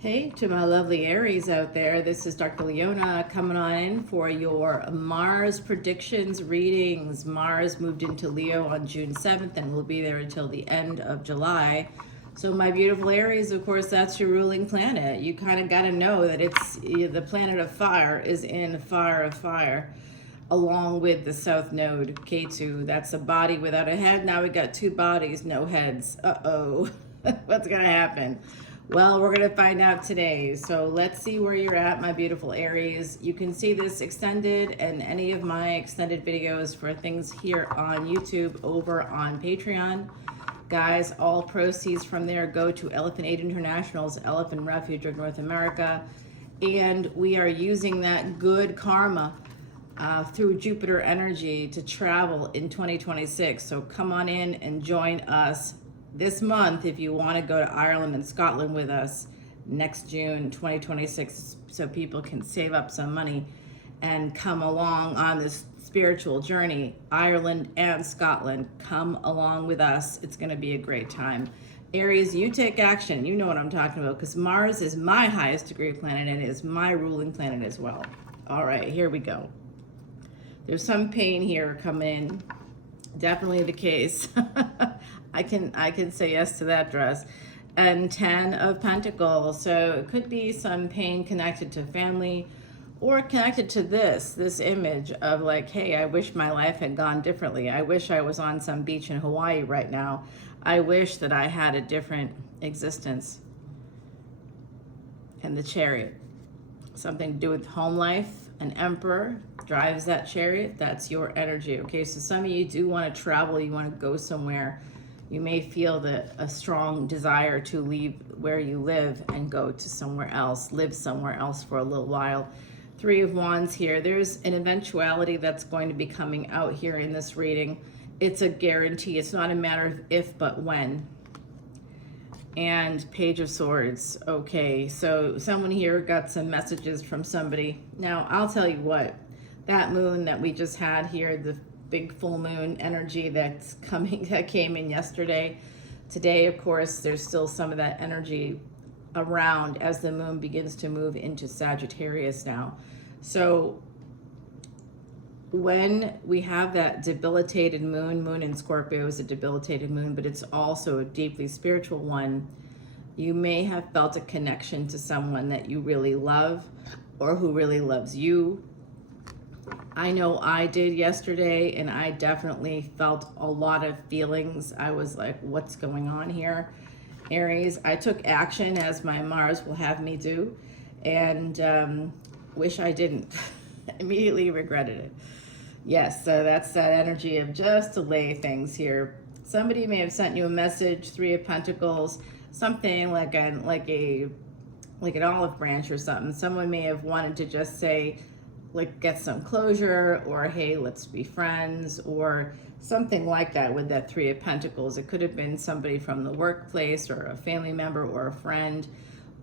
Hey to my lovely Aries out there. This is Dr. Leona coming on in for your Mars predictions readings. Mars moved into Leo on June 7th and will be there until the end of July. So my beautiful Aries, of course, that's your ruling planet. You kind of got to know that it's the planet of fire is in fire of fire, along with the South Node, K2. That's a body without a head. Now we got two bodies, no heads. Uh-oh. What's going to happen? Well, we're going to find out today. So let's see where you're at, my beautiful Aries. You can see this extended and any of my extended videos for things here on YouTube over on Patreon. Guys, all proceeds from there go to Elephant Aid International's Elephant Refuge of North America. And we are using that good karma through Jupiter energy to travel in 2026. So come on in and join us this month if you want to go to Ireland and Scotland with us next June 2026, so people can save up some money and come along on this spiritual journey. Ireland and Scotland, come along with us. It's going to be a great time. Aries, you take action. You know what I'm talking about, because Mars is my highest degree planet and it is my ruling planet as well. All right, here we go. There's some pain here coming in. Definitely the case. I can say yes to that dress. And 10 of Pentacles. So it could be some pain connected to family or connected to this image of like, hey, I wish my life had gone differently. I wish I was on some beach in Hawaii right now. I wish that I had a different existence. And the Chariot. Something to do with home life. An Emperor drives that chariot. That's your energy. Okay, so some of you do want to travel. You want to go somewhere. You may feel a strong desire to leave where you live and go to somewhere else, live somewhere else for a little while. Three of Wands here. There's an eventuality that's going to be coming out here in this reading. It's a guarantee. It's not a matter of if, but when. And Page of Swords. Okay, so someone here got some messages from somebody. Now, I'll tell you what, that moon that we just had here, the big full moon energy that's coming, that came in yesterday. Today, of course, there's still some of that energy around as the moon begins to move into Sagittarius now. So when we have that debilitated moon in Scorpio is a debilitated moon, but it's also a deeply spiritual one. You may have felt a connection to someone that you really love or who really loves you. I know I did yesterday, and I definitely felt a lot of feelings. I was like, what's going on here? Aries, I took action, as my Mars will have me do, and wish I didn't. Immediately regretted it. Yes, so that's that energy of just delay things here. Somebody may have sent you a message, Three of Pentacles, something like an olive branch or something. Someone may have wanted to just say, like, get some closure, or hey, let's be friends, or something like that with that Three of Pentacles. It could have been somebody from the workplace or a family member or a friend,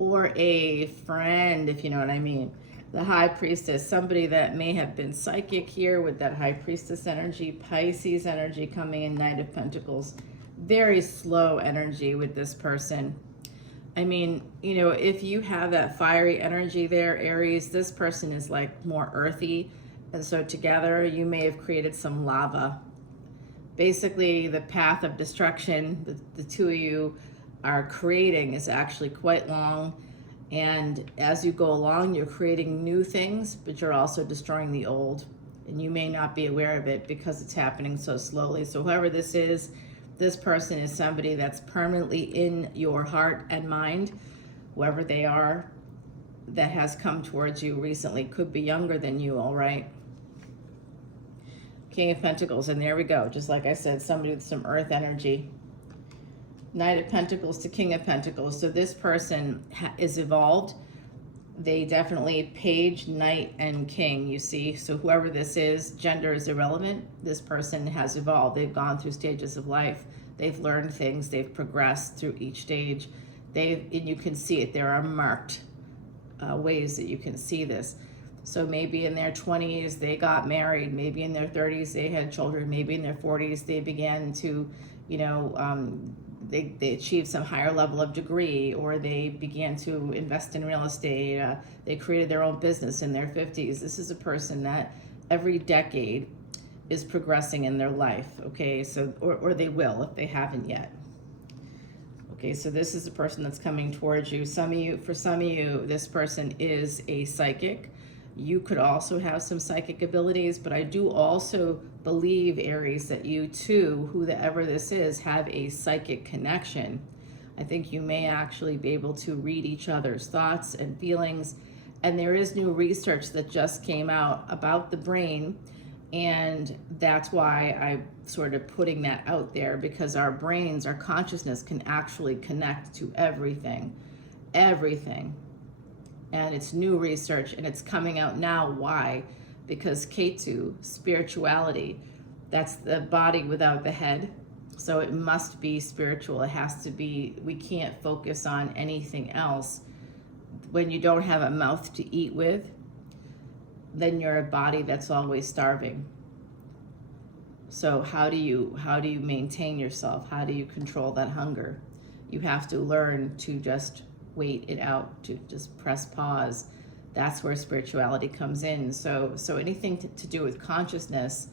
if you know what I mean. The High Priestess, somebody that may have been psychic here with that High Priestess energy, Pisces energy coming in, Knight of Pentacles. Very slow energy with this person. I mean, you know, if you have that fiery energy there, Aries, this person is like more earthy. And so together you may have created some lava. Basically, the path of destruction the two of you are creating is actually quite long. And as you go along, you're creating new things, but you're also destroying the old. And you may not be aware of it because it's happening so slowly. So whoever this is, this person is somebody that's permanently in your heart and mind, whoever they are, that has come towards you recently. Could be younger than you, all right? King of Pentacles, and there we go. Just like I said, somebody with some earth energy. Knight of Pentacles to King of Pentacles. So this person is evolved. They definitely Page, Knight, and King, you see. So whoever this is, gender is irrelevant. This person has evolved. They've gone through stages of life. They've learned things. They've progressed through each stage. And you can see it. There are marked ways that you can see this. So maybe in their 20s, they got married. Maybe in their 30s, they had children. Maybe in their 40s, they began to, they achieved some higher level of degree, or they began to invest in real estate. They created their own business in their 50s. This is a person that every decade is progressing in their life, okay? So, or they will if they haven't yet. Okay, so this is a person that's coming towards you. For some of you, this person is a psychic. You could also have some psychic abilities, but I do also believe, Aries, that you too, whoever this is, have a psychic connection. I think you may actually be able to read each other's thoughts and feelings. And there is new research that just came out about the brain. And that's why I'm sort of putting that out there, because our brains, our consciousness can actually connect to everything. And it's new research, and it's coming out now. Why? Because Ketu, spirituality, that's the body without the head. So it must be spiritual. It has to be, we can't focus on anything else. When you don't have a mouth to eat with, then you're a body that's always starving. So how do you maintain yourself? How do you control that hunger? You have to learn to just wait it out, to just press pause. That's where spirituality comes in. So anything to do with consciousness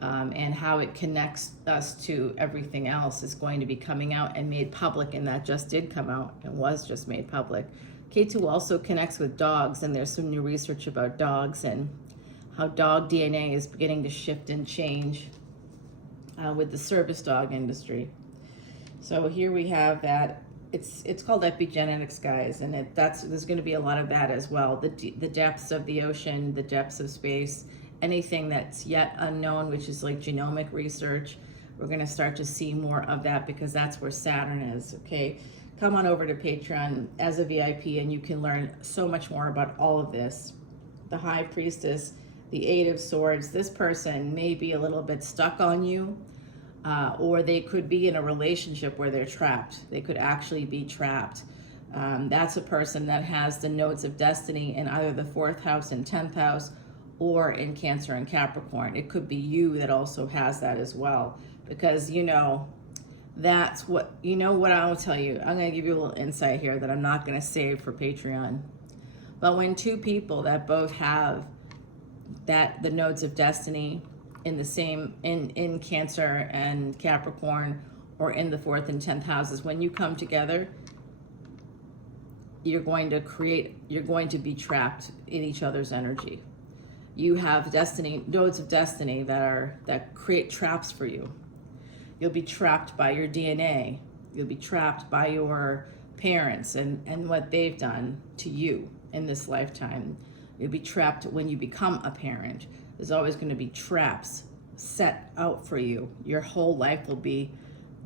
and how it connects us to everything else is going to be coming out and made public, and that just did come out and was just made public. K2 also connects with dogs, and there's some new research about dogs and how dog DNA is beginning to shift and change with the service dog industry. So here we have that. It's called epigenetics, guys, and there's going to be a lot of that as well. The depths of the ocean, the depths of space, anything that's yet unknown, which is like genomic research. We're going to start to see more of that, because that's where Saturn is. Okay, come on over to Patreon as a VIP, and you can learn so much more about all of this. The High Priestess, the Eight of Swords. This person may be a little bit stuck on you. Or they could be in a relationship where they're trapped. They could actually be trapped. That's a person that has the nodes of destiny in either the 4th house and 10th house, or in Cancer and Capricorn. It could be you that also has that as well, because that's what, what I will tell you. I'm going to give you a little insight here that I'm not going to save for Patreon. But when two people that both have the nodes of destiny in the same, in Cancer and Capricorn, or in the 4th and 10th houses, when you come together, you're going to be trapped in each other's energy. You have nodes of destiny that create traps for you. You'll be trapped by your DNA. You'll be trapped by your parents and what they've done to you in this lifetime. You'll be trapped when you become a parent. There's always going to be traps set out for you. Your whole life will be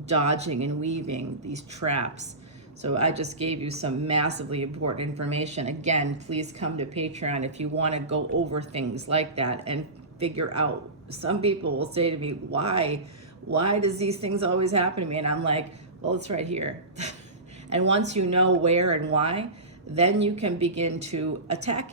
dodging and weaving these traps. So I just gave you some massively important information. Again, please come to Patreon if you want to go over things like that and figure out. Some people will say to me, why does these things always happen to me? And I'm like, well, it's right here. And once you know where and why, then you can begin to attack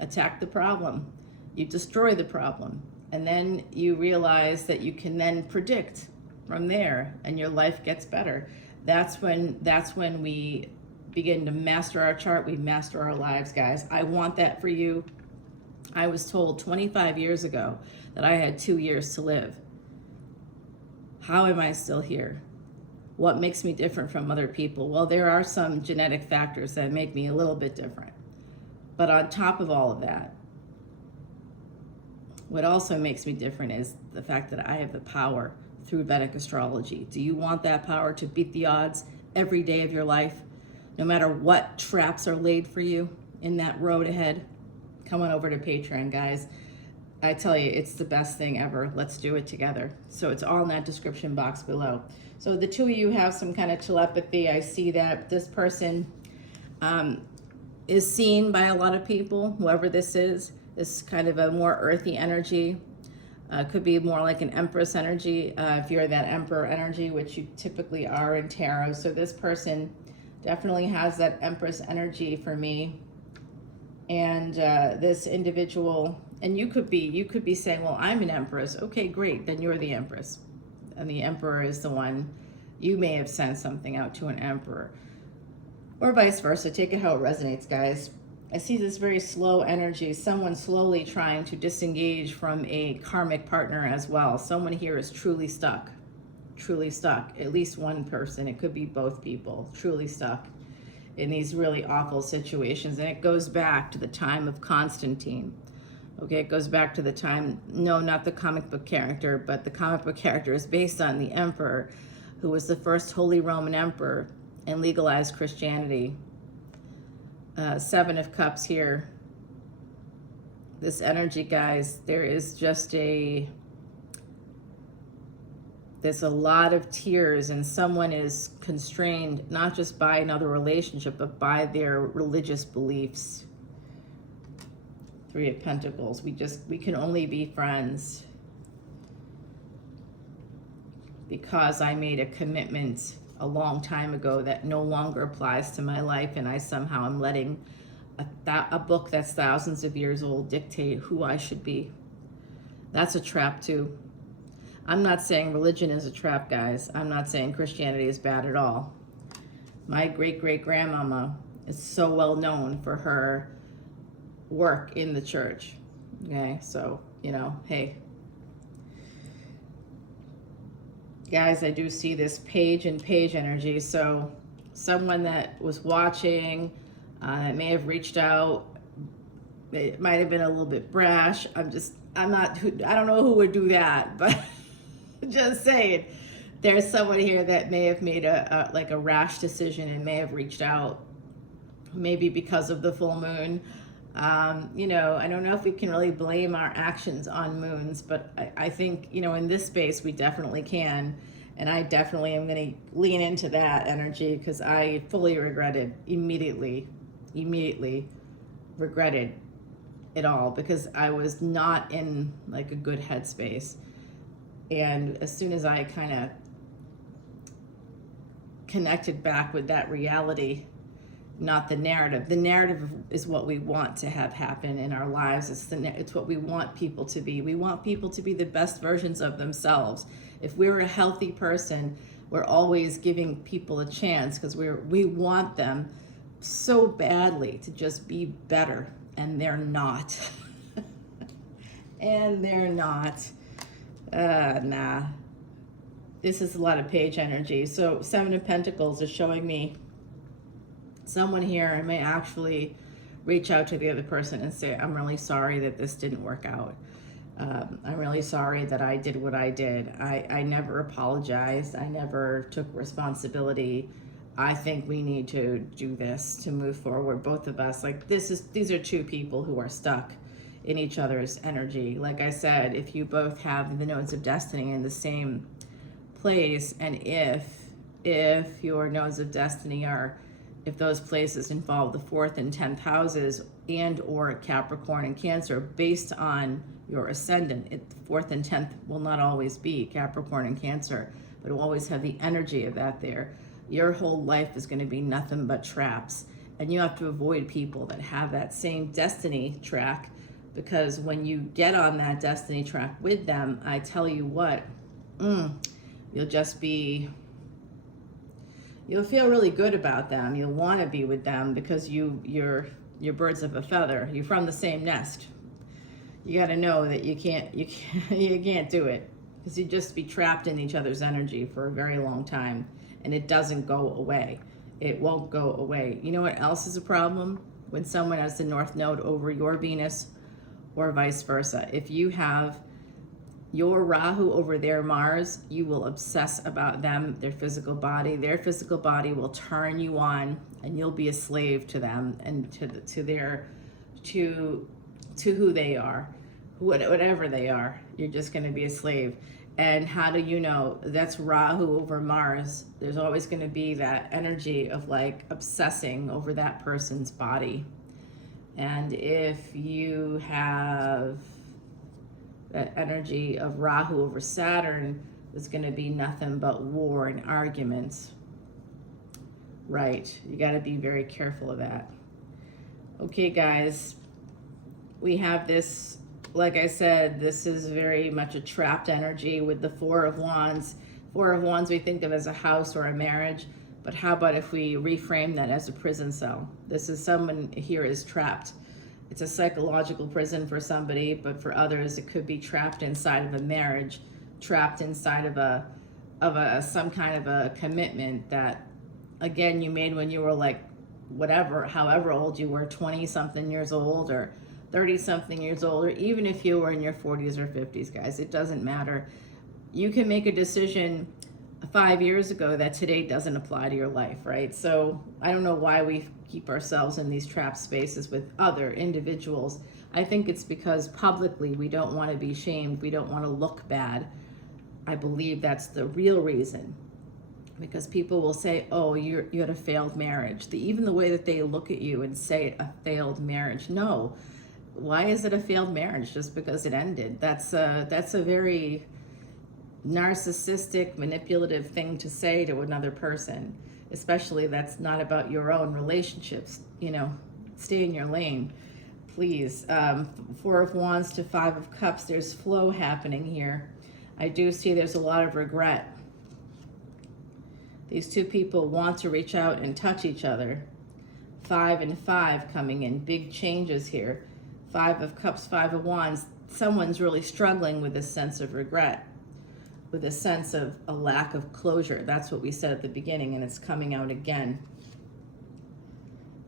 the problem. You destroy the problem, and then you realize that you can then predict from there, and your life gets better. That's when we begin to master our chart. We master our lives, guys. I want that for you. I was told 25 years ago that I had 2 years to live. How am I still here? What makes me different from other people? Well, there are some genetic factors that make me a little bit different. But on top of all of that, what also makes me different is the fact that I have the power through Vedic astrology. Do you want that power to beat the odds every day of your life, no matter what traps are laid for you in that road ahead? Come on over to Patreon, guys. I tell you, it's the best thing ever. Let's do it together. So it's all in that description box below. So the two of you have some kind of telepathy. I see that this person is seen by a lot of people, whoever this is kind of a more earthy energy. Could be more like an Empress energy, if you're that Emperor energy, which you typically are in tarot. So this person definitely has that Empress energy for me. And this individual, and you could be saying, well, I'm an Empress. Okay, great, then you're the Empress. And the Emperor is the one, You may have sent something out to an emperor, or vice versa. Take it how it resonates, guys. I see this very slow energy, someone slowly trying to disengage from a karmic partner as well. Someone here is truly stuck, at least one person. It could be both people, truly stuck in these really awful situations. And it goes back to the time of Constantine. Okay, it goes back to the time, no, not the comic book character, but the comic book character is based on the emperor, who was the first Holy Roman Emperor and legalized Christianity. 7 of Cups here. This energy, guys, there's a lot of tears, and someone is constrained not just by another relationship, but by their religious beliefs. 3 of Pentacles. We can only be friends because I made a commitment a long time ago that no longer applies to my life, and I somehow am letting a book that's thousands of years old dictate who I should be. That's a trap too. I'm not saying religion is a trap, guys. I'm not saying Christianity is bad at all. My great-great-grandmama is so well known for her work in the church. Okay, so, you know, hey. Guys, I do see this page and page energy. So someone that was watching, that may have reached out, it might have been a little bit brash. I don't know who would do that, but just saying, there's someone here that may have made a rash decision and may have reached out, maybe because of the full moon. You know, I don't know if we can really blame our actions on moons, but I think, you know, in this space we definitely can. And I definitely am going to lean into that energy, because I fully regretted, immediately regretted it all, because I was not in like a good headspace. And as soon as I kind of connected back with that reality, not the narrative. The narrative is what we want to have happen in our lives. It's what we want people to be. We want people to be the best versions of themselves. If we're a healthy person, we're always giving people a chance, because we want them so badly to just be better, and they're not. And they're not. Nah. This is a lot of page energy. So 7 of Pentacles is showing me someone here may actually reach out to the other person and say, I'm really sorry that this didn't work out. I'm really sorry that I did what I did. I never apologized. I never took responsibility. I think we need to do this to move forward, both of us. Like, these are 2 people who are stuck in each other's energy. Like I said, if you both have the nodes of destiny in the same place, and if your nodes of destiny if those places involve the 4th and 10th houses and or Capricorn and Cancer, based on your ascendant, the 4th and 10th will not always be Capricorn and Cancer, but it will always have the energy of that there. Your whole life is going to be nothing but traps, and you have to avoid people that have that same destiny track, because when you get on that destiny track with them, I tell you what, you'll feel really good about them. You'll want to be with them, because you're birds of a feather. You're from the same nest. You got to know that you can't do it, because you just be trapped in each other's energy for a very long time, and it doesn't go away. It won't go away. You know what else is a problem? When someone has the North Node over your Venus, or vice versa. If you have your Rahu over their Mars, you will obsess about them, their physical body. Their physical body will turn you on, and you'll be a slave to them and to who they are, whatever they are. You're just going to be a slave. And how do you know? That's Rahu over Mars. There's always going to be that energy of like obsessing over that person's body. And if you have that energy of Rahu over Saturn, there's going to be nothing but war and arguments. Right. You got to be very careful of that. Okay, guys. We have this, like I said, this is very much a trapped energy with the 4 of Wands. Four of Wands we think of as a house or a marriage, but how about if we reframe that as a prison cell? This is someone here is trapped. It's a psychological prison for somebody, but for others it could be trapped inside of a marriage, trapped inside of some kind of a commitment that, again, you made when you were like whatever, however old you were, 20 something years old or 30 something years old, or even if you were in your 40s or 50s, guys, it doesn't matter. You can make a decision 5 years ago that today doesn't apply to your life, right? So I don't know why we keep ourselves in these trapped spaces with other individuals. I think it's because publicly we don't want to be shamed. We don't want to look bad. I believe that's the real reason. Because people will say, oh, you had a failed marriage. Even the way that they look at you and say a failed marriage. No. Why is it a failed marriage? Just because it ended. That's a very narcissistic, manipulative thing to say to another person, especially that's not about your own relationships. You know, stay in your lane, please. Four of Wands to Five of Cups, there's flow happening here. I do see there's a lot of regret. These two people want to reach out and touch each other. 5 and 5 coming in, big changes here. 5 of Cups, 5 of Wands, someone's really struggling with a sense of regret, with a sense of a lack of closure. That's what we said at the beginning, and it's coming out again.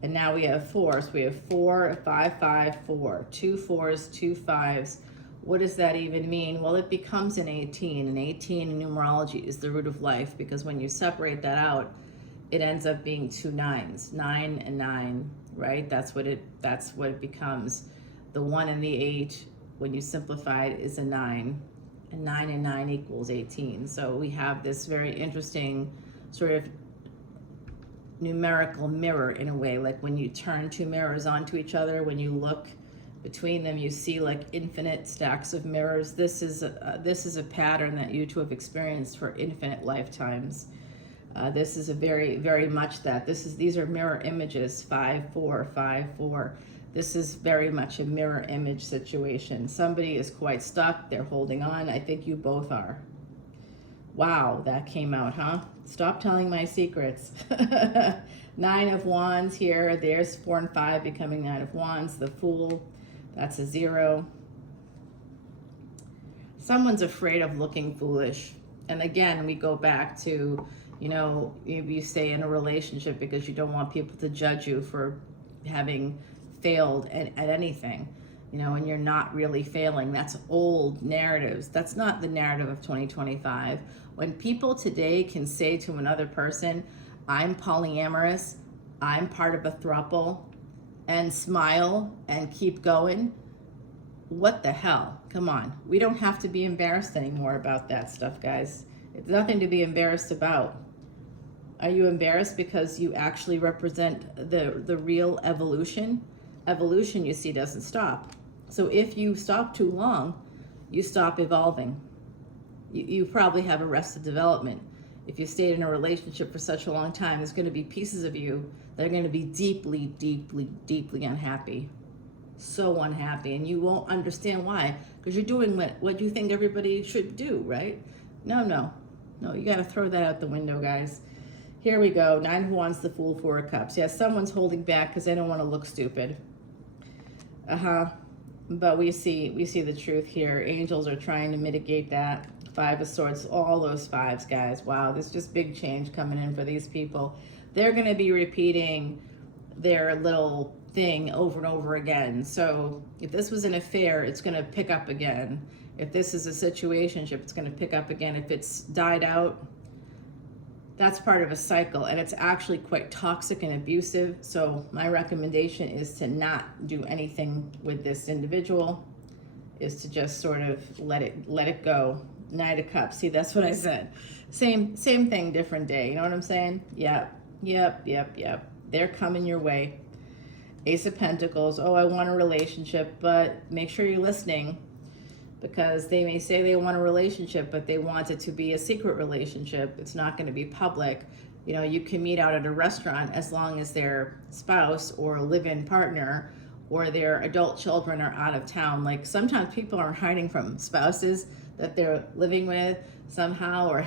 And now we have 4. So we have 4, 5, 5, 4. 2 4s, 2 5s. What does that even mean? Well, it becomes an 18. An 18 in numerology is the root of life, because when you separate that out, it ends up being 2 9s. 9 and 9, right? That's what it becomes. The 1 and the 8, when you simplify it, is a 9. And 9 and 9 equals 18. So we have this very interesting sort of numerical mirror in a way, like when you turn two mirrors onto each other, when you look between them, you see like infinite stacks of mirrors. This is a pattern that you two have experienced for infinite lifetimes. This is a very, very much that. These are mirror images, 5 4 5 4. This is very much a mirror image situation. Somebody is quite stuck. They're holding on. I think you both are. Wow, that came out, huh? Stop telling my secrets. 9 of Wands here. There's 4 and 5 becoming 9 of Wands. The Fool. That's a 0. Someone's afraid of looking foolish. And again, we go back to, you know, you stay in a relationship because you don't want people to judge you for having failed at anything, you know, and you're not really failing. That's old narratives. That's not the narrative of 2025. When people today can say to another person, I'm polyamorous, I'm part of a throuple, and smile and keep going, what the hell? Come on. We don't have to be embarrassed anymore about that stuff, guys. It's nothing to be embarrassed about. Are you embarrassed because you actually represent the real evolution? Evolution, you see, doesn't stop. So if you stop too long, you stop evolving. You probably have arrested development. If you stayed in a relationship for such a long time, there's going to be pieces of you that are going to be deeply, deeply, deeply unhappy. So unhappy. And you won't understand why, because you're doing what you think everybody should do, right? No, you got to throw that out the window, guys. Here we go. 9 of Wands, the Fool, 4 of Cups. Yeah, someone's holding back because they don't want to look stupid. But we see the truth here. Angels are trying to mitigate that. 5 of Swords, all those 5s, guys. Wow, there's just big change coming in for these people. They're going to be repeating their little thing over and over again. So if this was an affair, it's going to pick up again. If this is a situationship, it's going to pick up again. If it's died out, that's part of a cycle, and it's actually quite toxic and abusive. So my recommendation is to not do anything with this individual, is to just sort of let it go. Knight of Cups. See, that's what I said. Same thing, different day. You know what I'm saying? Yep. They're coming your way. Ace of Pentacles. Oh, I want a relationship, but make sure you're listening, because they may say they want a relationship, but they want it to be a secret relationship. It's not going to be public. You know, you can meet out at a restaurant as long as their spouse or live-in partner or their adult children are out of town. Like sometimes people are hiding from spouses that they're living with somehow, or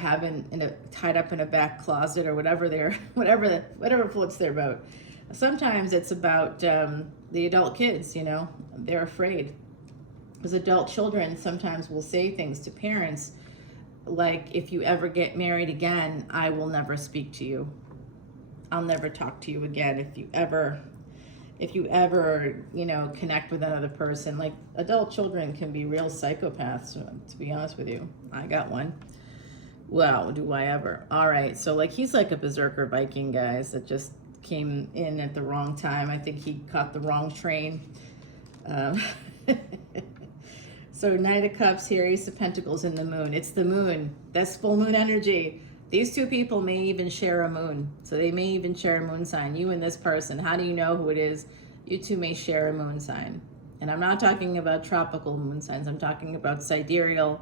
tied up in a back closet, or whatever floats their boat. Sometimes it's about the adult kids, you know, they're afraid. Because adult children sometimes will say things to parents like, if you ever get married again, I will never speak to you. I'll never talk to you again. If you ever, you know, connect with another person. Like, adult children can be real psychopaths, to be honest with you. I got one. Wow, do I ever. All right, so like, he's like a berserker Viking, guys, that just came in at the wrong time. I think he caught the wrong train. So Knight of Cups here, Ace of Pentacles, in the moon. It's the moon. That's full moon energy. These two people may even share a moon. So they may even share a moon sign. You and this person. How do you know who it is? You two may share a moon sign. And I'm not talking about tropical moon signs. I'm talking about sidereal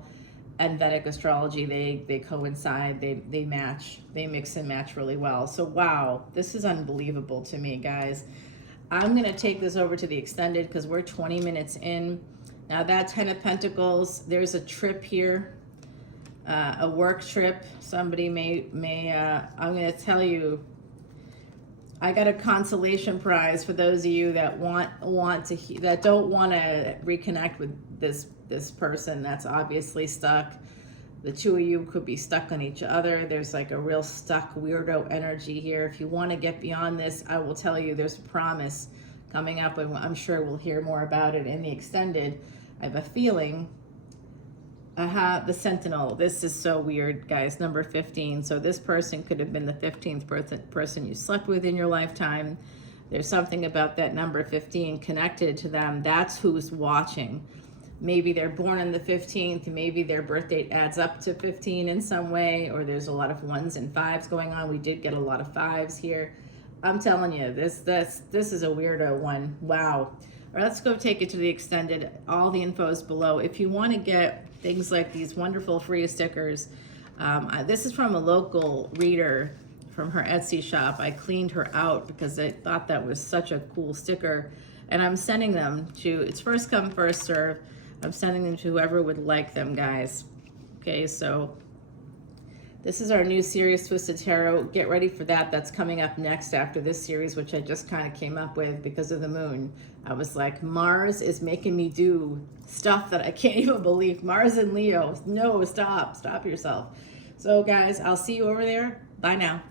and Vedic astrology. They coincide. They match. They mix and match really well. So wow, this is unbelievable to me, guys. I'm going to take this over to the extended because we're 20 minutes in. Now that 10 of Pentacles, there's a trip here, a work trip. Somebody may I'm going to tell you, I got a consolation prize for those of you that that don't want to reconnect with this person that's obviously stuck. The two of you could be stuck on each other. There's like a real stuck weirdo energy here. If you want to get beyond this, I will tell you there's a promise coming up, and I'm sure we'll hear more about it in the extended. I have a feeling. The Sentinel. This is so weird, guys. Number 15. So this person could have been the 15th person you slept with in your lifetime. There's something about that number 15 connected to them. That's who's watching. Maybe they're born on the 15th. Maybe their birth date adds up to 15 in some way, or there's a lot of 1s and 5s going on. We did get a lot of 5s here. I'm telling you, this is a weirdo one. Wow. All right, let's go take it to the extended. All the info is below. If you want to get things like these wonderful free stickers, this is from a local reader from her Etsy shop. I cleaned her out because I thought that was such a cool sticker, and I'm sending them to, it's first come, first serve. I'm sending them to whoever would like them, guys. Okay, so this is our new series, Twisted Tarot. Get ready for that. That's coming up next after this series, which I just kind of came up with because of the moon. I was like, Mars is making me do stuff that I can't even believe. Mars and Leo. No, stop yourself. So guys, I'll see you over there. Bye now.